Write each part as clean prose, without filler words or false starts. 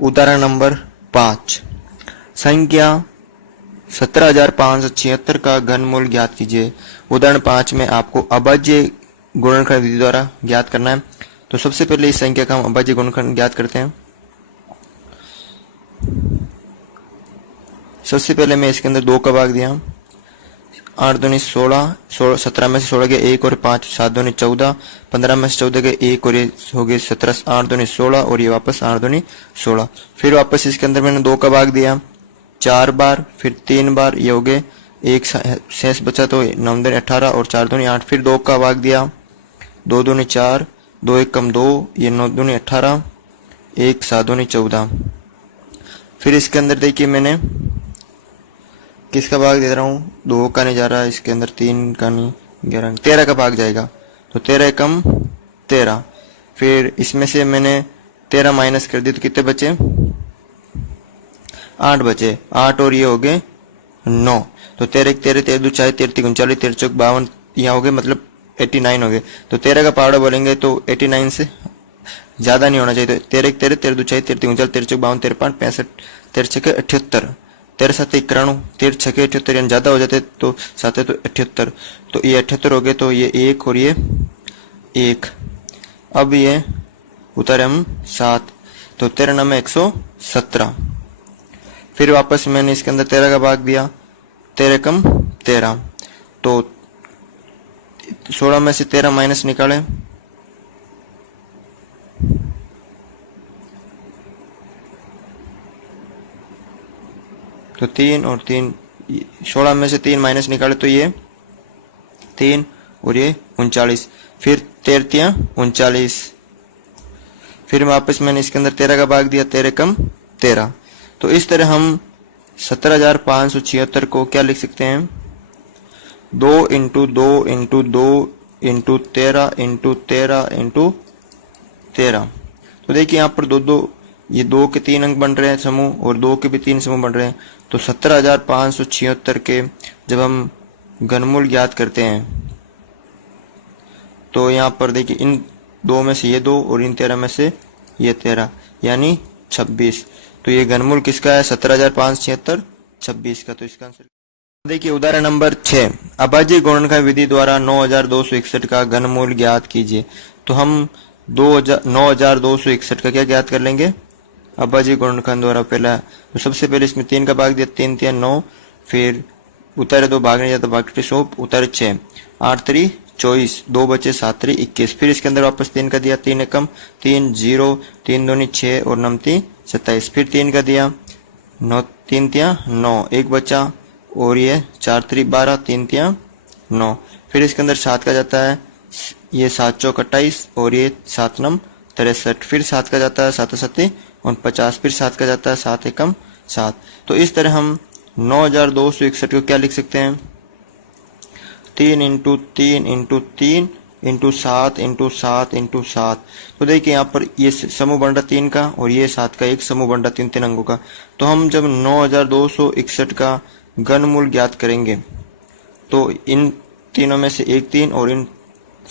उदाहरण नंबर 5, संख्या 17,576 का घनमूल ज्ञात कीजिए। उदाहरण 5 में आपको अभाज्य गुणनखंड विधि द्वारा ज्ञात करना है। तो सबसे पहले इस संख्या का हम अभाज्य गुणनखंड ज्ञात करते हैं। सबसे पहले मैं इसके अंदर 2 का भाग दिया, 8 दूनी 16, 17 में से 16 गए 1 और 5, 7 दूनी 14, 15 में से 14 गए 1 और ये हो गए 17, 8 दूनी 16 और ये वापस 8 दूनी 16। फिर वापस इसके अंदर मैंने 2 का भाग दिया 4 बार, फिर 3 बार, ये हो गए, एक शेष बचा तो 9 दूनी 18 और 4 दूनी 8। फिर 2 का भाग दिया, 2 दूनी 4, 2 1 कम 2, ये 9 दूनी 18, 1 7 दूनी 14। फिर इसके अंदर देखिए मैंने किसका भाग दे रहा हूँ, 2 का नहीं जा रहा है इसके अंदर, 3 का नहीं, 11, 13 का भाग जाएगा। तो 13 कम 13। फिर इसमें से मैंने 13 माइनस कर दी तो कितने बचे, 8 बचे, 8 और ये हो गए 9। तो 13 13, 13 2 4, 13 3 39, 13 4 52, यहाँ हो गए, मतलब 89 हो गए। तो 13 का पावड़ा बोलेंगे तो 89 से ज्यादा नहीं होना चाहिए। तो 13 13, 13 2 4, 13 3 39, 13 4 52, 13 5 65, 13 6 78, 13 7 91, 13 6 78, यानी ज्यादा हो जाते तो 7 तो 78। तो ये 78 हो गए, तो ये 1 और ये 1। अब ये उतारे हम 7, तो 13 9 में 117। फिर वापस मैंने इसके अंदर 13 का भाग दिया, 13 कम 13, तो 16 में से 13 माइनस निकाले, तो 3 और 3, 16 में से 3 माइनस निकाले तो ये 3 और ये 39। फिर 13 39। फिर वापस मैंने इसके अंदर 13 का भाग दिया, 13 कम 13। तो इस तरह हम 17,576 को क्या लिख सकते हैं, 2 into 2 into 2 into 13 into 13 into 13। तो देखिए यहाँ पर 2 2, ये 2 के 3 अंक बन रहे हैं समूह, और 2 के भी 3 समूह बन रहे हैं। तो 17,576 के जब हम घनमूल ज्ञात करते हैं तो यहाँ पर देखिए इन 2 में से ये 2 और इन 13 में से ये 13, यानी 26। तो ये घनमूल किसका है, 17,576, 26 का। तो इसका आंसर देखिए उदाहरण नंबर 6, अभाज्य गुणनखंड विधि द्वारा 9,261 का घनमूल ज्ञात कीजिए। तो हम 9,261 का क्या ज्ञात कर लेंगे, अभाज्य गुणनखंड द्वारा। पहला तो सबसे पहले इसमें 3 का भाग दिया, 3 3 9, फिर उतारे 2 भाग नहीं जाता, भाग 100, उतारे 6, 8 3 24, 2 बचे 7 3 21। फिर इसके अंदर वापस 3 का दिया, 3 एकम 3 0, 3 दूनी 6 और 9 3 27। फिर 3 का दिया, 9 3 3 9, 1 बचा और ये 4 3 12, 3 3 9। फिर इसके अंदर 7 का जाता है, ये 7 चौक 28 और ये 7 9 63। फिर 7 का जाता है 7 7 और 50। फिर 7 का जाता है 7 एकम 7। तो इस तरह हम 9,261 को क्या लिख सकते हैं, 3 into 3 into 3 into 7 into 7 into 7। तो देखिए यहाँ पर ये समूह बन रहा 3 का और ये 7 का, एक समूह बन रहा 3 3 अंकों का। तो हम जब 9,261 का घनमूल ज्ञात करेंगे तो इन तीनों में से एक 3 और इन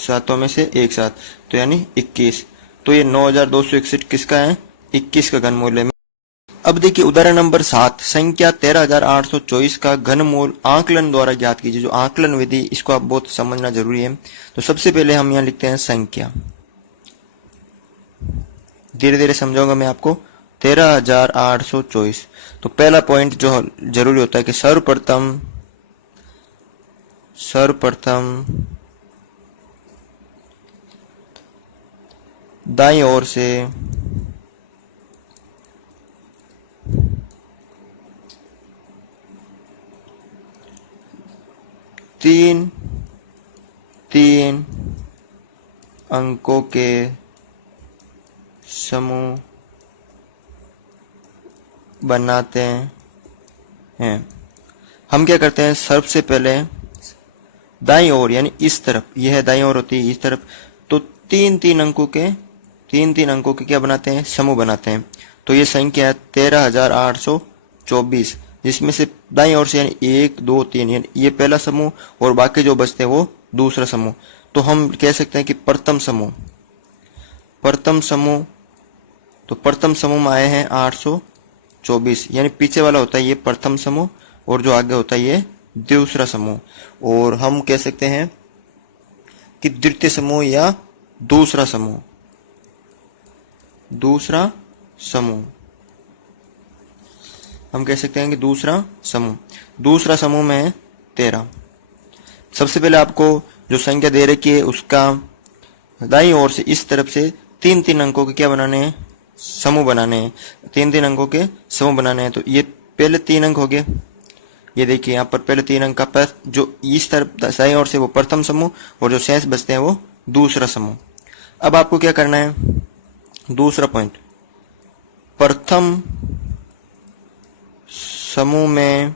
7 में से एक 7, तो यानी 21। तो ये 9,261 किसका है, 21 का घनमूल है। अब देखिए उदाहरण नंबर 7, संख्या 13,824 का घनमूल आकलन द्वारा ज्ञात कीजिए। जो आकलन विधि, इसको आप बहुत समझना जरूरी है। तो सबसे पहले हम यहाँ लिखते हैं संख्या, धीरे धीरे समझाऊंगा मैं आपको। 13,824। तो पहला पॉइंट जो जरूरी होता है कि सर्वप्रथम दाईं ओर से तीन अंकों के समूह बनाते हैं। हम क्या करते हैं, सबसे पहले दाईं ओर, यानी इस तरफ, यह दाईं ओर होती है इस तरफ, तो 3 अंकों के क्या बनाते हैं, समूह बनाते हैं। तो ये संख्या है 13,824, जिसमें से दाईं ओर से यानी 1 2 3, यानी ये पहला समूह और बाकी जो बचते हैं वो दूसरा समूह। तो हम कह सकते हैं कि प्रथम समूह तो प्रथम समूह में आए हैं 824, यानी पीछे वाला होता है ये प्रथम समूह और जो आगे होता है ये दूसरा समूह। और हम कह सकते हैं कि द्वितीय समूह या दूसरा समूह, दूसरा समूह हम कह सकते हैं कि दूसरा समूह में है 13। सबसे पहले आपको जो संख्या दे रखी है उसका दाईं ओर से इस तरफ से 3-3 अंकों के क्या बनाने हैं, समूह बनाने हैं। 3-3 अंकों के समूह बनाने हैं। तो ये पहले 3 अंक हो गए, ये देखिए यहाँ पर पहले 3 अंक का जो इस तरफ दाईं ओर से वो प्रथम समूह और जो शेष बचते हैं वो दूसरा समूह। अब आपको क्या करना है, दूसरा पॉइंट, प्रथम समूह में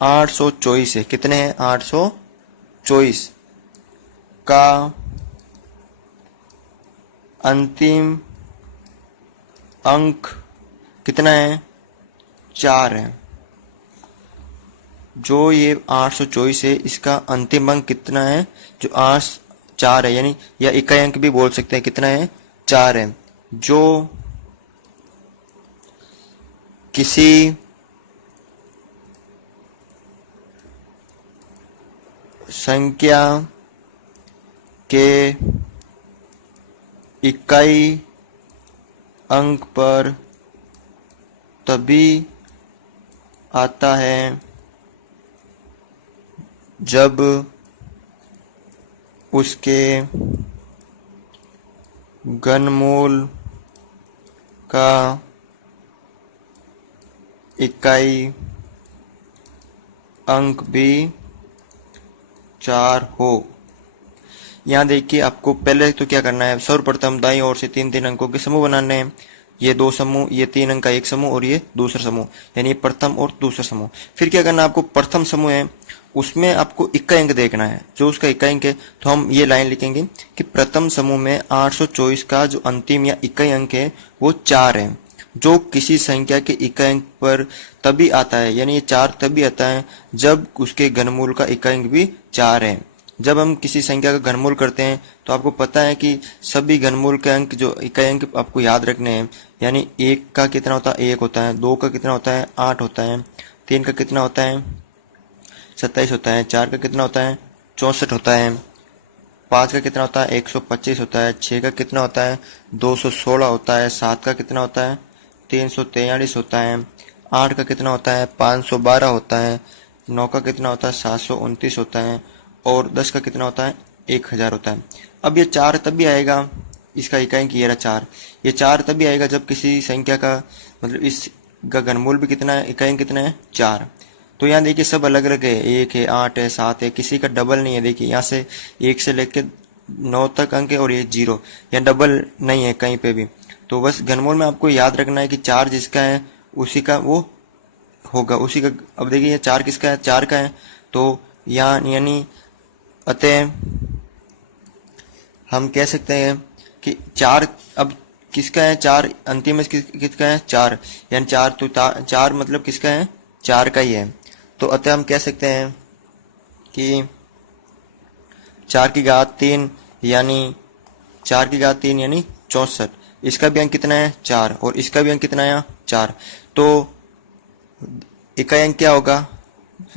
824 है। कितने हैं, 824 का अंतिम अंक कितना है, 4 है। जो ये 824 है इसका अंतिम अंक कितना है, जो 4 है, यानी या इकाई अंक भी बोल सकते हैं, कितना है, 4 है। जो किसी संख्या के इकाई अंक पर तभी आता है जब उसके घनमूल का इकाई अंक भी 4 हो। यहाँ देखिए आपको पहले तो क्या करना है, सर्वप्रथम दाईं ओर से 3-3 अंकों के समूह बनाने हैं। ये 2 समूह, ये 3 अंक का एक समूह और ये दूसरा समूह, यानी प्रथम और दूसरा समूह। फिर क्या करना है, आपको प्रथम समूह है उसमें आपको इकाई अंक देखना है, जो उसका इकाई अंक है। तो हम ये लाइन लिखेंगे कि प्रथम समूह में 824 का जो अंतिम या इकाई अंक है वो 4 है। जो किसी संख्या के इकाई अंक पर तभी आता है, यानी ये 4 तभी आता है जब उसके घनमूल का इकाई अंक भी 4 है। जब हम किसी संख्या का घनमूल करते हैं तो आपको पता है कि सभी घनमूल के अंक जो इकाई अंक आपको याद रखने हैं, यानी 1 का कितना होता है, 1 होता है, 2 का कितना होता है, 8 होता है, 3 का कितना होता है, 27 होता है, 4 का कितना होता है, 64 होता है, 5 का कितना होता है, 125 होता है, 6 का कितना होता है, 216 होता है, 7 का कितना होता है, 343 होता है, 8 का कितना होता है, 512 होता है, 9 का कितना होता है, 729 होता है, और 10 का कितना होता है, 1000 होता है। अब ये 4 तभी आएगा, इसका इकाई अंक ये रहा 4, ये 4 तभी आएगा जब किसी संख्या का मतलब इस का घनमूल भी कितना है, इकाई अंक कितना है, 4। तो यहाँ देखिए सब अलग अलग है, 1 है, 8 है, 7 है, किसी का डबल नहीं है। देखिए यहाँ से 1 से लेके 9 तक अंक है और ये 0, यहाँ डबल नहीं है कहीं पे भी। तो बस घनमूल में आपको याद रखना है कि 4 जिसका है उसी का वो होगा, उसी का। अब देखिए ये 4 किसका है, 4 का है, तो यहाँ यानी अतः हम कह सकते हैं कि 4 अब किसका है, 4 अंतिम में किसका है, 4, यानी 4 तो 4 मतलब किसका है, 4 का ही है। तो अतः हम कह सकते हैं कि 4 की घात 3 यानी 4 की घात 3 यानी 64, इसका भी अंक कितना है, 4, और इसका भी अंक कितना है, 4। तो इकाई अंक क्या होगा,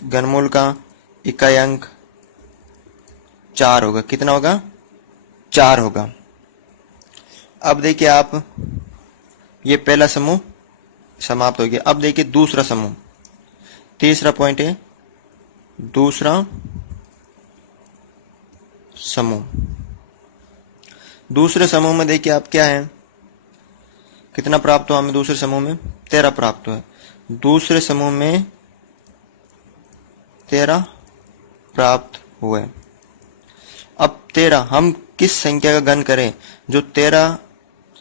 घनमूल का इकाई अंक 4 होगा। कितना होगा, 4 होगा। अब देखिए आप, ये पहला समूह समाप्त हो गया। अब देखिए दूसरा समूह, तीसरा पॉइंट है दूसरा समूह। दूसरे समूह में देखिए आप क्या है, कितना प्राप्त हुआ हमें दूसरे समूह में, 13 प्राप्त हुआ। दूसरे समूह में 13 प्राप्त हुए। अब 13 हम किस संख्या का घन करें, जो 13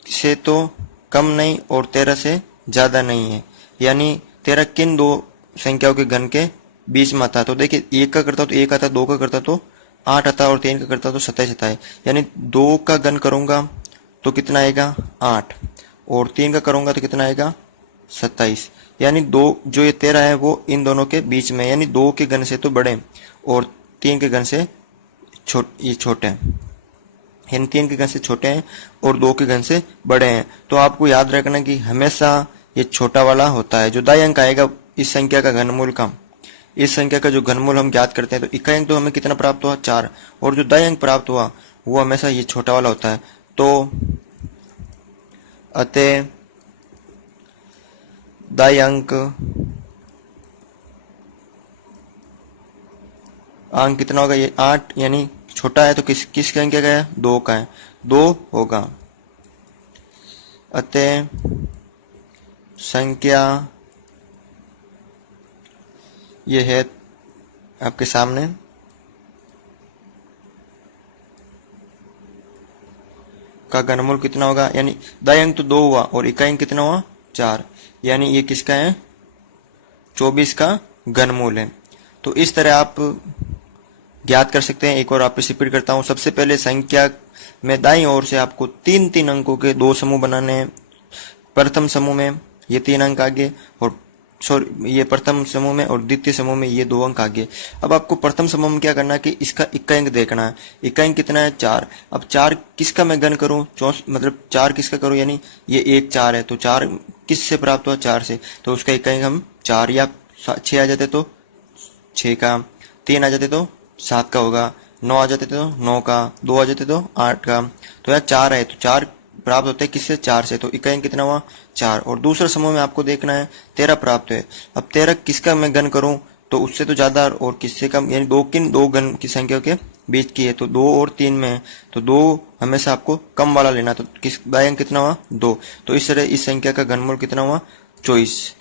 से तो कम नहीं और 13 से ज्यादा नहीं है, यानी 13 किन दो संख्याओं के घन के बीच में आता है। तो देखिए 1 का करता तो 1 आता, 2 का करता तो 8 आता, और 3 का करता तो 27 आता है। यानी 2 का घन करूंगा तो कितना आएगा, 8, और 3 का करूंगा तो कितना आएगा, 27। यानी 2 जो ये 13 है वो इन दोनों के बीच में, यानी 2 के घन से तो बड़े और 3 के घन से छोटे। यानी 3 के घन से छोटे हैं और 2 के घन से बड़े हैं। तो आपको याद रखना कि हमेशा ये छोटा वाला होता है। जो दाई अंक आएगा इस संख्या का घनमूल का, इस संख्या का जो घनमूल हम ज्ञात करते हैं, तो इकाई अंक तो हमें कितना प्राप्त हुआ 4, और जो दाई अंक प्राप्त हुआ वो हमेशा ये छोटा वाला होता है। तो अतः दाई अंक कितना होगा, ये 8, यानी छोटा है तो किस संख्या का है, 2 का है, 2 होगा। अतः संख्या ये है आपके सामने, का घनमूल कितना होगा, यानी दाई अंक तो 2 हुआ और इकाई अंक कितना हुआ 4, यानी ये किसका है 24 का घनमूल है। तो इस तरह आप ज्ञात कर सकते हैं। एक और वापस रिपीट करता हूं। सबसे पहले संख्या में दाईं ओर से आपको 3-3 अंकों के 2 समूह बनाने हैं। प्रथम समूह में ये 3 अंक आगे, और ये प्रथम समूह में, और द्वितीय समूह में ये 2 अंक आगे। अब आपको प्रथम समूह में क्या करना है कि इसका इकाई अंक देखना है। इकाई अंक कितना है 4। अब 4 किसका मैं घन करूं, मतलब 4 किसका करूं, यानी ये 1 4 है, तो 4 किस से प्राप्त हुआ 4 से, तो उसका इकाई अंक हम 4, या 6 आ जाते तो 6 का, 3 आ जाते तो 7 का होगा, 9 आ जाते तो 9 का, 2 आ जाते तो 8 का। तो यार 4 है, तो 4 प्राप्त होते हैं किससे 4 से, तो इकाई अंक कितना हुआ 4। और दूसरे समूह में आपको देखना है 13 प्राप्त है। अब 13 किसका मैं घन करूं, तो उससे तो ज्यादा और किससे कम, यानी 2 घन की संख्या के बीच की है, तो 2 और 3 में है, तो 2 हमेशा आपको कम वाला लेना। तो दाई अंक कितना हुआ 2। तो इस तरह इस संख्या का घनमूल कितना हुआ 24।